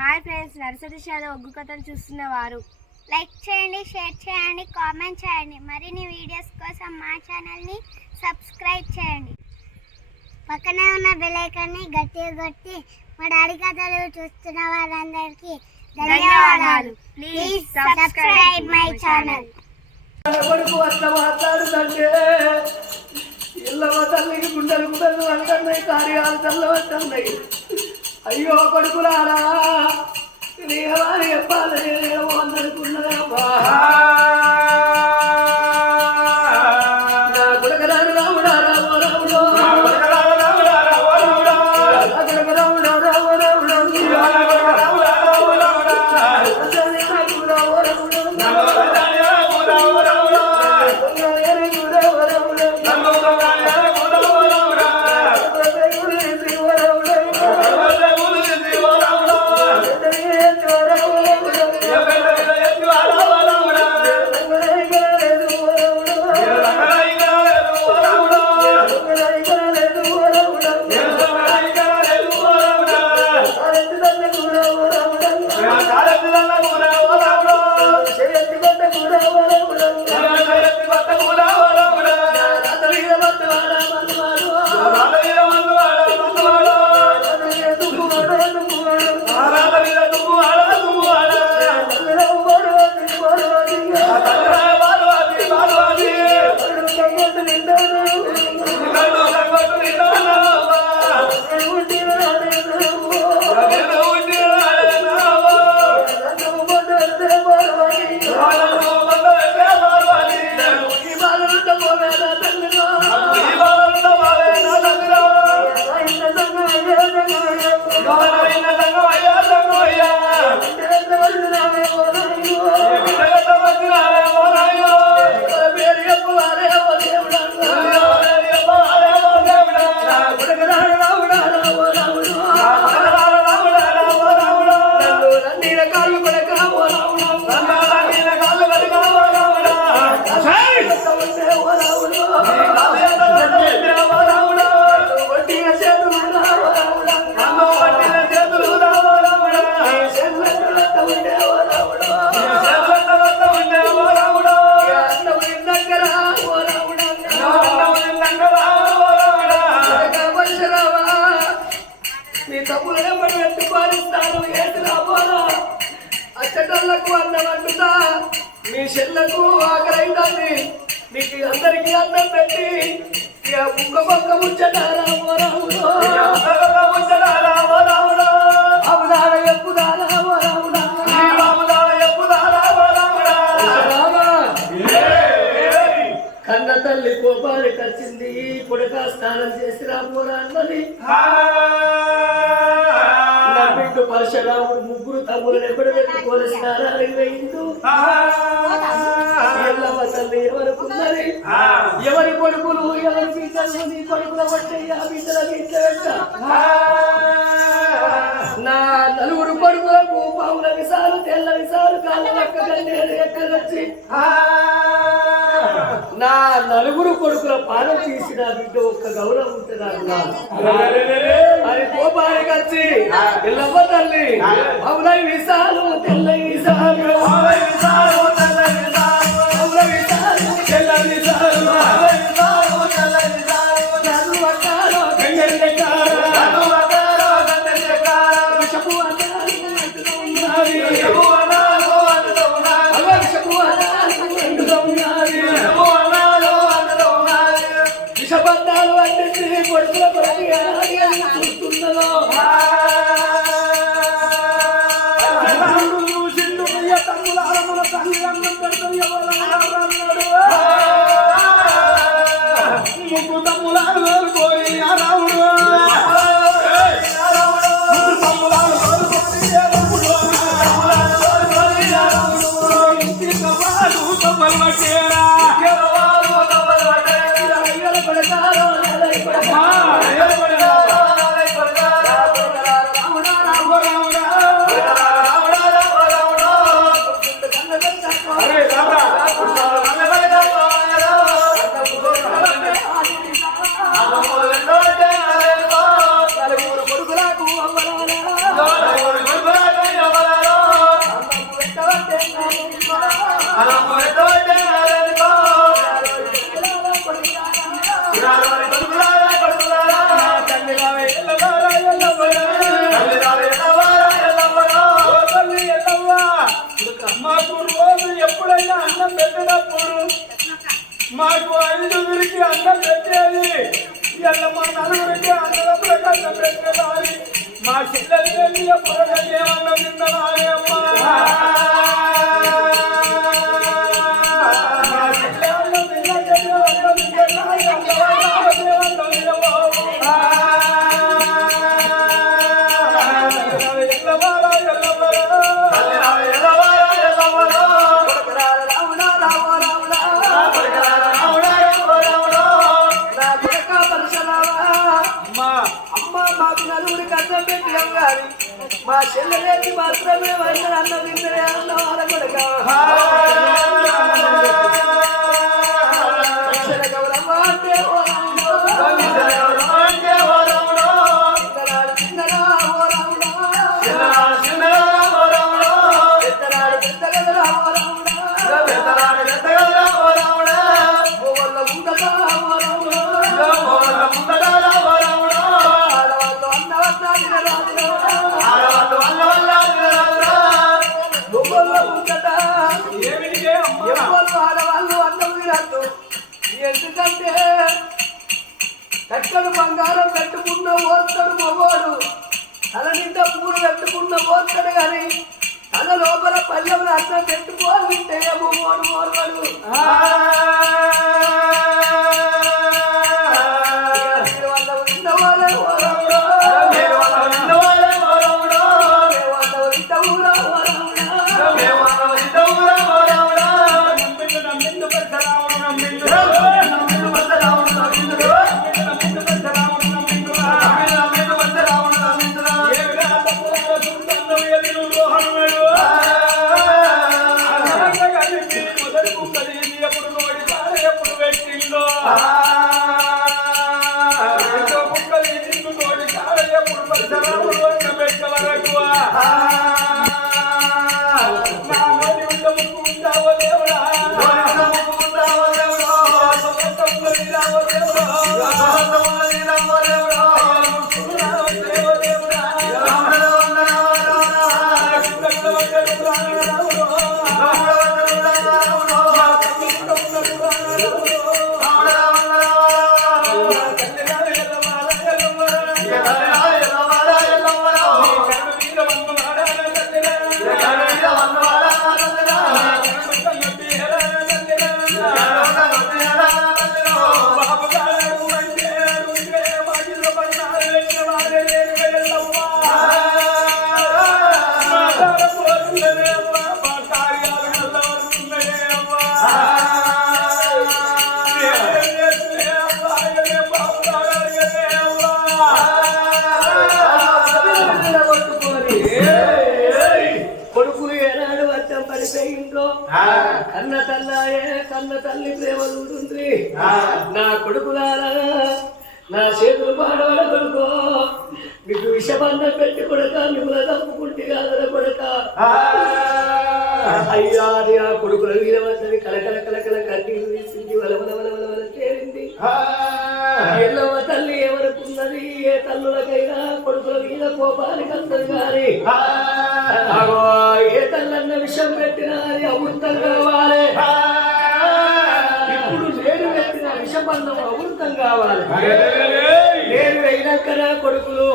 Hi friends నర్సరీ షాలో ఒగ్గు కథలు చూస్తున్న వారు. లైక్ చేయండి షేర్ చేయండి కామెంట్ చేయండి. మరిన్ని వీడియోస్ కోసం మా ఛానల్ని సబ్స్క్రైబ్ చేయండి. పక్కనే ఉన్న బెల్ ఐకాన్ని గట్టిగా కొట్టి మా డాడీ కథలు చూస్తున్న వారందరికీ ధన్యవాదాలు. ప్లీజ్ సబ్స్క్రైబ్ మై ఛానల్ ఇళ్ళవ తల్లికి గుండెలు గుండెలు అంటున్నాయి కార్యాలు అయ్యో కొడుకులారా నేవారు చెప్పాలని నేను అందనుకున్నావా నా ఆకరైతుంది మీకు అందరికీ అన్నం పెట్టి ఇక ముక్క పక్క ముచ్చటారా. కన్న తల్లి కోపానికి వచ్చింది పుడక స్నానం చేసి రాబోరా అన్నది బిడ్డ పరశురాముడు ముగ్గురు తమ్ములను ఎప్పుడు పెట్టుకోని స్నానానికి వేయిండు ఎల్లమ్మ తల్లి ఎవరుకున్నది ఎవరి కొడుకులు ఎవరి బిడ్డలు నీ కొడుకుల బిడ్డల బిడ్డ నా నలుగురు కొడుకులకు పావుల విసాలు తెల్ల విసాలు కాళ్ళ కన్నీరు ఎక్కడొచ్చి నా నలుగురు కొడుకుల పానం తీసిన బిడ్డ ఒక్క గౌరవం ఉంటుంది కోపానికి వచ్చి ఎల్లమ్మ తల్లి అవున విసాలు తెల్ల విసాలు మా చెల్లెలేకి మాత్రమే వంట అన్న తింటే అన్న వాళ్ళ కొడుక పెట్టుకున్న పోతాడు కానీ తన లోపల పల్లెములు అట్లా పెట్టుకోవాలంటే మగోడు ఓర్వడు అడ్డం పడిపోయిందో కన్న తల్లాయే కన్న తల్లి ప్రేమ ఉంటుంది నా కొడుకులారా నా చేతులు పాడవల కొడుకో. మీకు విషబంధం పెట్టి కొడక మిమ్మల్ని తప్పుకుంటే కాదర కొడక. అయ్యా అని ఆ కొడుకుల వీరవంతని కలకల కలకల కన్నీళ్ళు తీసింది వల వల వల ఏ తల్లులకైనా కొడుకుల మీద కోపానికి అందరు అగో ఏ తల్లన్న విషం పెట్టినా అది అమృతం కావాలి. ఇప్పుడు నేను పెట్టిన విషబంధం అమృతం కావాలి. నేను అయినాకనా కొడుకులు.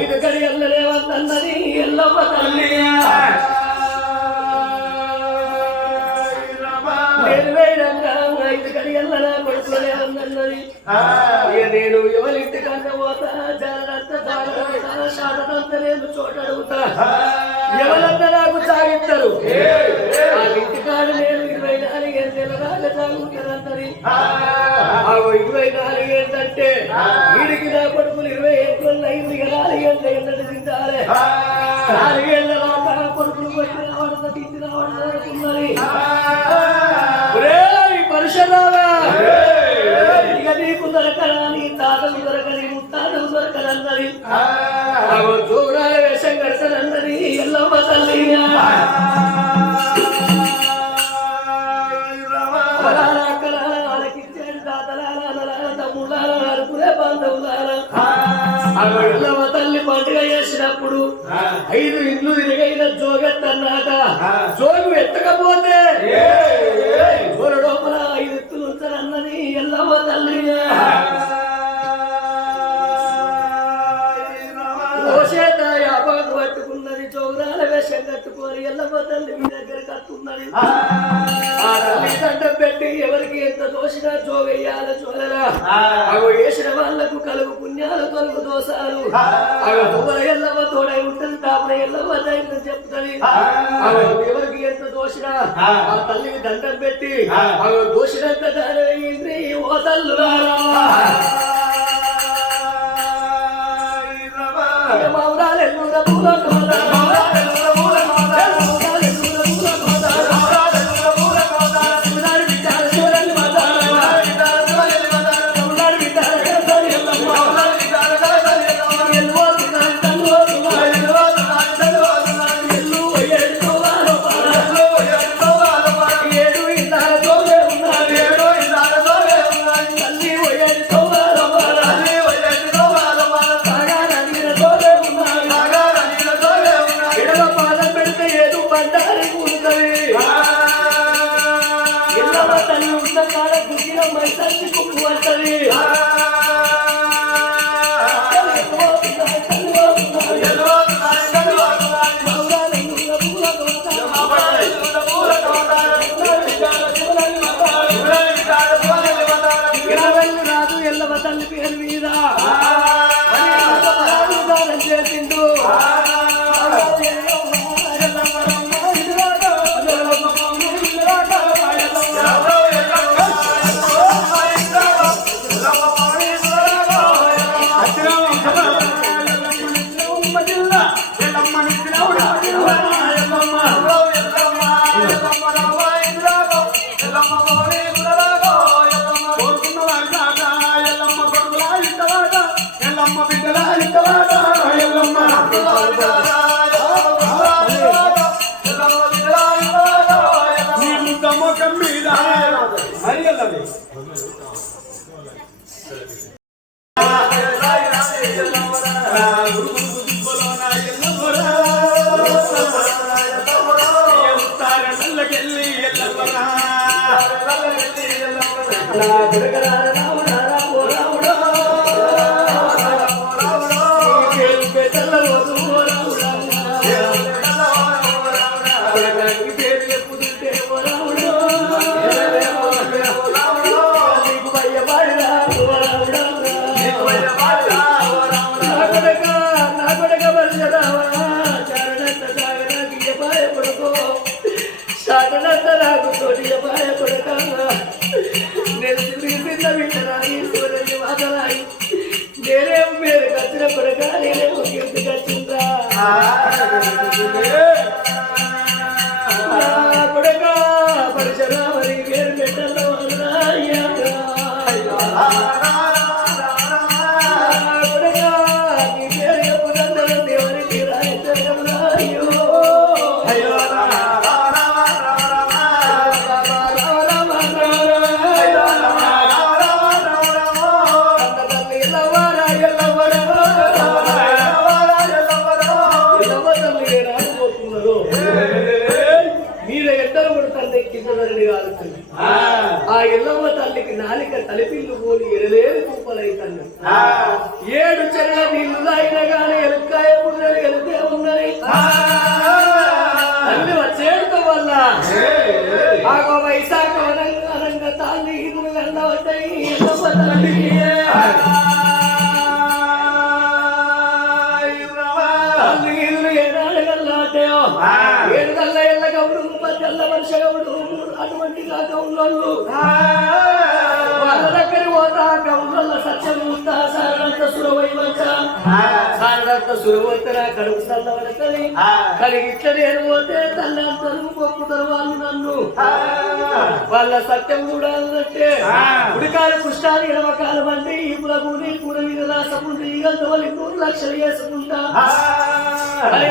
ఐదు కడి ఎల్లలేవన్నది ఎల్లమ్మ తల్లి. నేను వేయడంగా ఐదు నేను చోట అడుగుతా. ఎవరన్నా నాకు సాగిస్తారు ఇంటికాడ నేను ఇరవై నాలుగేళ్ళ ఇరవై వీడికి నా కొడుకులు ఇరవై ఏళ్ళు అయింది. ఇక నాలుగేళ్ళ ఏంటంటే తింటారే. కొడుకులు ఇక నీకు దొరకరా నీ తాతకు ముత్తాతకు అగో దూరాల వేషం కడతానన్నది ఎల్లమ్మ తల్లి. ఎల్లమ్మ తల్లి పండుగ చేసినప్పుడు ఐదు ఇల్లు తిరిగైన జోగెత్తన్నాక జోగు ఎత్తకపోతే లోపల ఐదు ఎత్తులు ఉంచారన్నది పట్టుకున్నది అట్ట తల్లి మీ దగ్గరకు పెట్టి ఎవరికి ఎంత దోషినా జో వేయాల చూడరా అవి వేసిన వాళ్ళకు కలుగు పుణ్యాలు కలుగు దోషాలు. అవి ఎల్లవ తోడై ఉంటుంది తాపన ఎల్లవ దైవం చెప్తుంది. ఎవరికి ఎంత దోషినా ఆ. తల్లికి దండం పెట్టి అవి దోషినంత దాని ఓ తల్లు రారా నా దొరకరాన సారడంత సురవైవంక సారడంత సురవైతే నా కడుపు చల్లబడతది. కడిగి ఇట్లా నేను పోతే తల్లంతరు పొక్కుతారు నన్ను. వాళ్ళ సత్యం కూడా ఉడికాల కుష్టాలు ఇరవకాల మంది ఈ పులగుని కూడ మీద రాసకుంటే ఈ గంట వాళ్ళు లక్షలు చేసుకుంటా అరే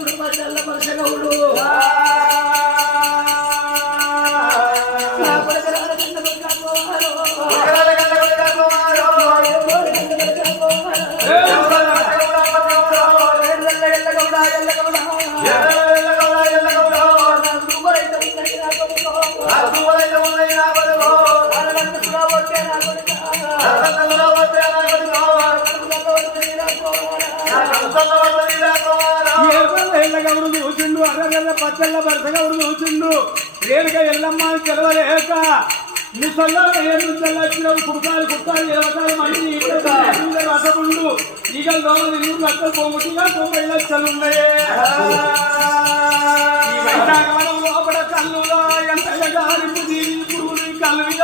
ఎల్లగవుడు చూసిండు అర్రగల్ల పచ్చళ్ళ బరసగవుడు చూసిండు. రేణుక ఎల్లమ్మ అని తెలవలేక ముసల్లో ఏడు తెల్లచ్చినవు కుడతాలు కుట్టాలు ఇరవై మంది రసముండు. ఇక దోమలు ఇల్లు లక్షలు పోగొట్టుగా తొంభై లక్షలు ఉన్నాయే. లోపల ఎంత ఎగారింపు దీని పురుగులు కళ్ళు మీద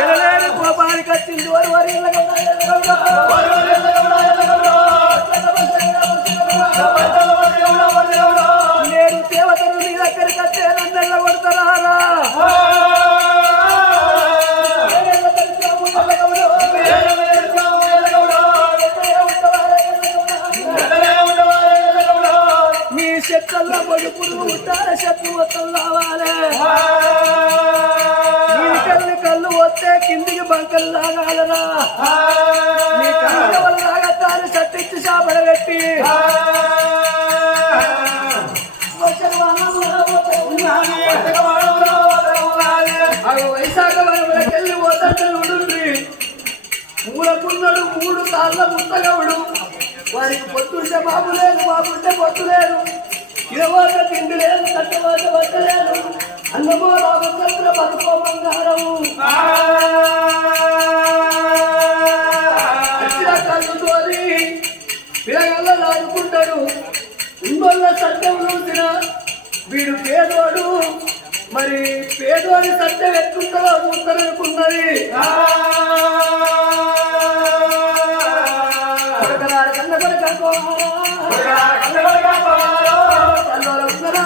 ఎనలేని కోపానికి వచ్చింది. వారు వారి ఇళ్ళగా మూలకున్నాడు మూడు కాళ్ళ ముత్తగవుడు వారికి పొత్తుంటే బాబు లేదు బాబుంటే పొత్తు లేదు. ఇరవాత తిండి లేదు కట్టవాత బట్ట లేదు. అన్నమో రామచంద్ర బతుకో బంగారము అచ్చిన కళ్ళుతోని పిల్లగల్ల లాడుకుంటాడు ఇంకొల్ల సత్యం చూసిన వీడు పేదోడు. మరి పేదోడి సత్యం ఎట్లుంటుందో చూస్తారనుకున్నది కొడకలార కన్న కొడక కోహారా. తల్లోల ఉన్నారా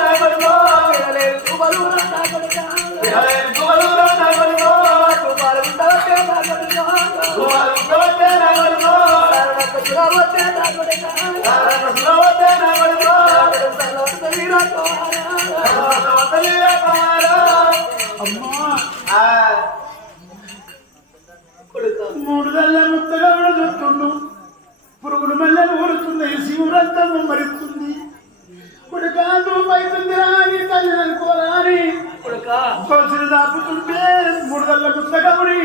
నా కొడుకో. పిల్లలేరు తువ్వలు నా కొడుక. తువ్వాలు ఉండవట్టే నా కొడుకో. తారడక్క సురవట్టే నా కొడుక. తల్లోల వీరా కోహారా. కొడుక దల్ల ముత్తగా చూస్తుండు పురుగులు మల్లె ఊరుతున్నాయి శివురంతా మరిస్తుంది కొడుకాదు పైతుంది రాని తల్లి కొడుక. కోసిన దాపుతుంటే మూడు దల్ల ముత్తగముడి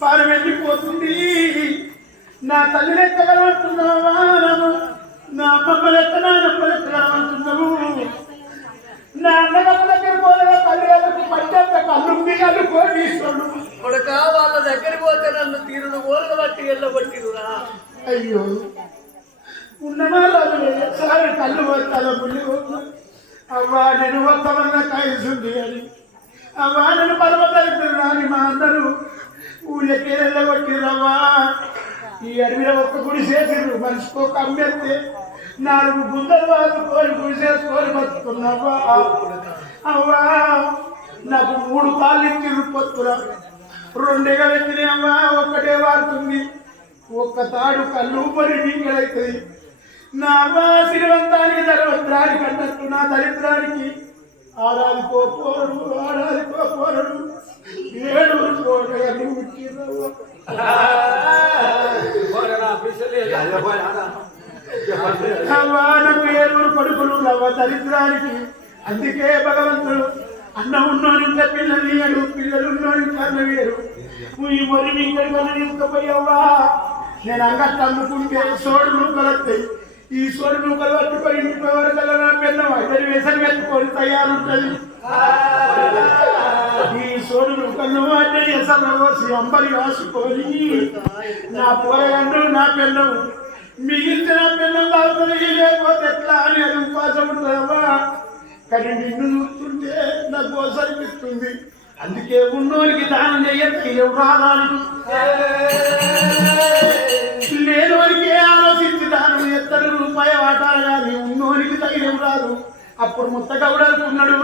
పారం వెళ్ళిపోతుంది నా తల్లిని ఎత్తగలమంటున్నావా నా అమ్మమ్మ లెక్క నా నమ్మ లెక్క కలమంటున్నావు నా అన్నగమ్మ పోలే తల్లి పట్టంత కళ్ళుంది అనుకోని ఈశ్వరుడు కొడుక వాళ్ళ దగ్గరికి పోతే నన్ను తీరును ఓరగ బట్టి వెళ్ళబట్టిరురా అయ్యో ఉన్నమా రోజులు సారి కళ్ళు పోతాను పుల్లి అవ్వా నేను వస్తామన్న కాయసుంది అని. అవ్వా నేను పరమదరిద్రుడు అని మా అందరూ ఊళ్ళకి వెళ్ళగొట్టిరవ్వా ఈ అడవిలో ఒక్క గుడి చేసిర్రు మనిషికి ఒక అమ్మేస్తే నాలుగు గుండెలు వాళ్ళు కోరి గుడి చేసుకొని బతుకున్నావా అవ్వా నాకు మూడు కాళ్ళు ఇచ్చిర్రు పొత్తురా రెండేగా పెట్టినావా ఒక్కటే వాడుతుంది. ఒక్క తాడు కళ్ళు పడి నీంగలైతుంది నా ఆశీర్వంతానికి దరిద్రానికి అన్నట్టు నా దరిద్రానికి. ఆడాది పోరు ఆడాది పోరు ఏడుగురు పోరగా నాకు ఏడుగురు కొడుకులు నవ్వ దరిద్రానికి. అందుకే భగవంతుడు అన్న ఉన్నోని ఇంకా పిల్లలు ఇయ్యడు పిల్లలు ఉన్నోని కన్న వేరు నువ్వు ఈ మొరి ఇంకటి కన్నా తీసుకుపోయావా నేను అంగట్టు అందుకుంటే సోడు నూకలు వస్తాయి. ఈ సోడు నూకలు పట్టుకొని ఇంటికి వరకల్లా నా పిల్లవ ఇద్దరు వేసరి పెట్టుకొని తయారుంటది. ఈ సోడు నూకలు అంటే ఎసరు పోసి అంబరి రాసుకొని నా పోరగండు నా పిల్లవు మిగిలిన పిల్లలు తాగుతుంది లేకపోతే ఎట్లా అని అది ఉపాసం ఉంటుందమ్మా కానీ నిన్ను చూస్తుంటే నాకు గోసరిపిస్తుంది అందుకే ఉన్నోనికి దానం చెయ్యదు రాదాను లేనివారికి ఆలోచించి దానం ఎత్తడు రూపాయి వాటాలు కానీ ఉన్నోనికి ధైర్యం రాదు అప్పుడు ముత్తగౌడు అనుకున్నాడు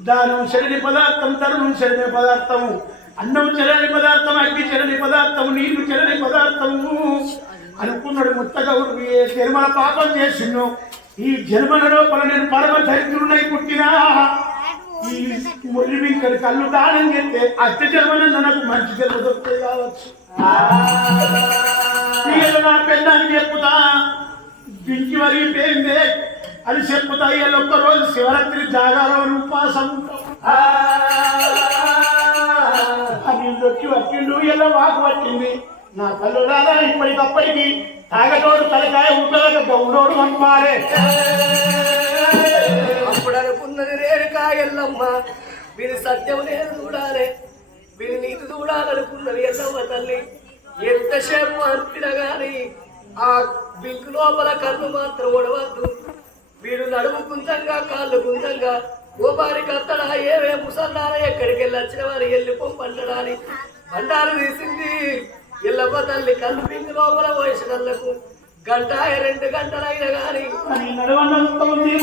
దానం శరణి పదార్థం తరుణం శరణి పదార్థము అన్నం చెరని పదార్థం అగ్గి చెరని పదార్థం నీళ్ళు చెరని పదార్థము. అనుకున్నాడు ముత్తగౌరు తిరుమల పాపం చేసిండు. ఈ జన్మల లోపల నేను పరమ దరిద్రుడై పుట్టినా. ఈ మురిమి ఇక్కడ కళ్ళు దానం చేస్తే అత్త జన్మన నాకు మంచి జన్మ దొరికితే కావచ్చు. నా పెళ్ళానికి చెప్పుతా. పింకి వరిగిపోయిందే అని చెప్పుతా ఇవాళ ఒక్క రోజు శివరాత్రి జాగారం ఉపాసం. అని వచ్చి వచ్చిండు ఇలా వాకు పట్టింది. నా కళ్ళు రాదా ఇప్పటికప్పటికి తాగటోడు తలకాయ ఉండగా గౌడోడు అమ్మారే అప్పుడు అనుకున్నది రేణుకా కాయల్లమ్మ వీరి సత్యం నేను చూడాలి. వీరి నీతి చూడాలనుకున్నది ఎల్లమ్మ తల్లి. ఎంతసేపు అంతిన గాని ఆ బింకు లోపల కళ్ళు మాత్రం ఒడవద్దు వీడు నడుము గుంజంగా కాళ్ళు గుంజంగా గోపారికి అత్తడా ఏవే ముసల్లారా ఎక్కడికి వెళ్ళి వచ్చిన వారు వెళ్ళి పంపండడాని. బండారు తీసింది. ఎల్లమ్మ తల్లి కన్ను బింకు లోపల వయసులకు గంట రెండు గంటలైన ఉత్తమ నీ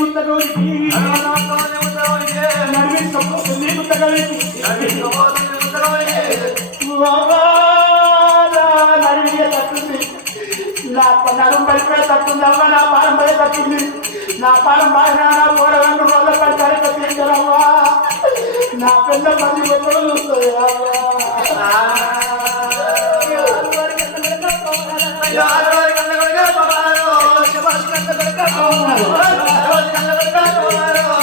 నడుం పడిపోయే తట్టుంది అవ్వ నా పాలం పడే తట్టింది. నా పాలం బాగా నా రోజుల పడి తడి నా పిల్ల పది గొప్పలు చూస్తుంది కళ్ళ కళ్ళ కళ్ళ